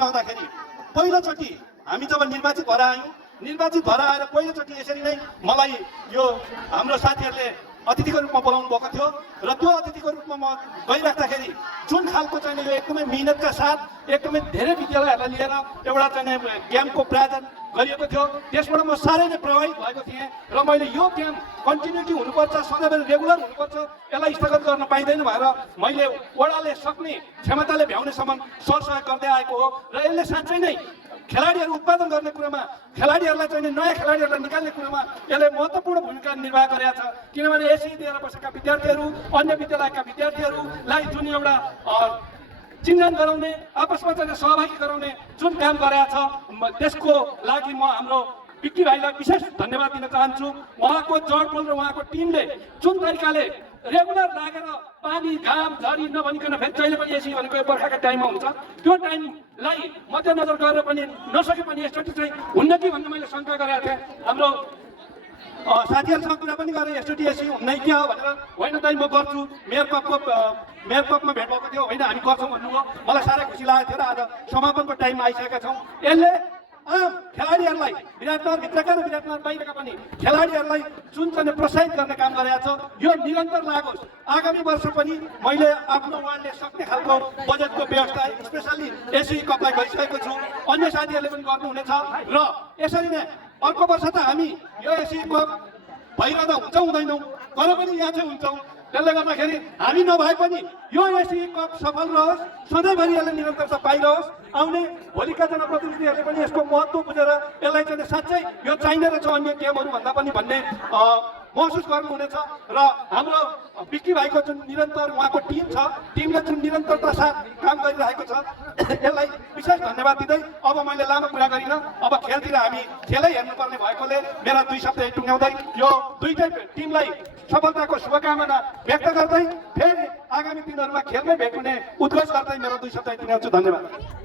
आइरहँदाखेरि पहिलोचोटि हामी जब निर्वाचित भएर आयौँ, निर्वाचित भएर आएर पहिलोचोटि यसरी नै मलाई यो हाम्रो साथीहरूले अतिथिको रूपमा बोलाउनु भएको थियो र त्यो अतिथिको रूपमा म गइराख्दाखेरि जुन खालको चाहिँ यो एकदमै मिहिनेतका साथ एकदमै धेरै विद्यालयहरूलाई लिएर एउटा चाहिँ क्याम्पको प्रायोजन गरिएको थियो, त्यसबाट म साह्रै नै प्रभावित भएको थिएँ र मैले यो क्याम्प कन्टिन्युटी हुनुपर्छ, सधैँभरि रेगुलर हुनुपर्छ, यसलाई स्थगित गर्न पाइँदैन भएर मैले वडाले सक्ने क्षमताले भ्याउनेसम्म सरसहयोग गर्दै आएको हो र यसले साँच्चै नै खेलाडीहरू उत्पादन गर्ने कुरामा, खेलाडीहरूलाई चाहिँ नयाँ खेलाडीहरूलाई निकाल्ने कुरामा यसले महत्त्वपूर्ण भूमिका निर्वाह गरेका छ। किनभने यसै दिएर बसेका विद्यार्थीहरू, अन्य विद्यालयका विद्यार्थीहरूलाई जुन एउटा चिन्हान गराउने, आपसमा चाहिँ सहभागी गराउने जुन काम गरेका छ, त्यसको लागि म हाम्रो बिक्की भाइलाई विशेष धन्यवाद दिन चाहन्छु। उहाँको जडबल र उहाँको टिमले जुन तरिकाले रेगुलर लागेर पानी घाम झरी नभनिकन फेरि जहिले पनि यसरी भनेको बर्खाको टाइममा हुन्छ, त्यो टाइमलाई मध्यनजर गरेर पनि नसके पनि एसओटी चाहिँ हुन्न कि भन्ने मैले शङ्का गरेको थिएँ। हाम्रो साथीहरूसँग कुरा पनि गरेँ एसओटी यसरी हुन्न कि हो भनेर, होइन दाइ म गर्छु, मेयर कपमा भेट भएको थियो, होइन हामी गर्छौँ भन्नुभयो। मलाई साह्रै खुसी लागेको थियो र आज समापनको टाइममा आइसकेका छौँ। यसले आम खेलाडीहरूलाई, विराटनगरभित्रका र विराटनगर बाहिरका पनि खेलाडीहरूलाई जुन चाहिँ प्रोत्साहित गर्ने काम गरेको छ, यो निरन्तर लागोस्। आगामी वर्ष पनि मैले आफ्नो वार्डले सक्ने खालको बजेटको व्यवस्था स्पेसल्ली एसई कपलाई गरिसकेको छु, अन्य साथीहरूले पनि गर्नुहुनेछ र यसरी नै अर्को वर्ष त हामी यो एसई कप भइरहँदा हुन्छ हुँदैनौँ, तर पनि यहाँ चाहिँ हुन्छौँ। त्यसले गर्दाखेरि हामी नभए पनि यो एसई कप सफल रहोस्, सधैँभरि यसले निरन्तरता पाइरहोस्। आउने भोलिका जनप्रतिनिधिहरूले पनि यसको महत्त्व बुझेर यसलाई चाहिँ साँच्चै यो चाहिने रहेछ अन्य गेमहरू भन्दा पनि भन्ने महसुस गर्नुहुनेछ र हाम्रो बिक्की भाइको जुन निरन्तर उहाँको टिम छ, टिमले जुन निरन्तरता साथ काम गरिरहेको छ, यसलाई विशेष धन्यवाद दिँदै अब मैले लामो कुरा गरिनँ। अब खेलतिर हामी खेलै हेर्नुपर्ने भएकोले मेरा दुई शब्द टुङ्ग्याउँदै यो दुईटै टिमलाई सफलताको शुभकामना व्यक्त गर्दै फेरि आगामी दिनहरूमा खेलमै भेट हुने उद्घोष गर्दै मेरो दुई शब्द टुङ्ग्याउँछु। धन्यवाद।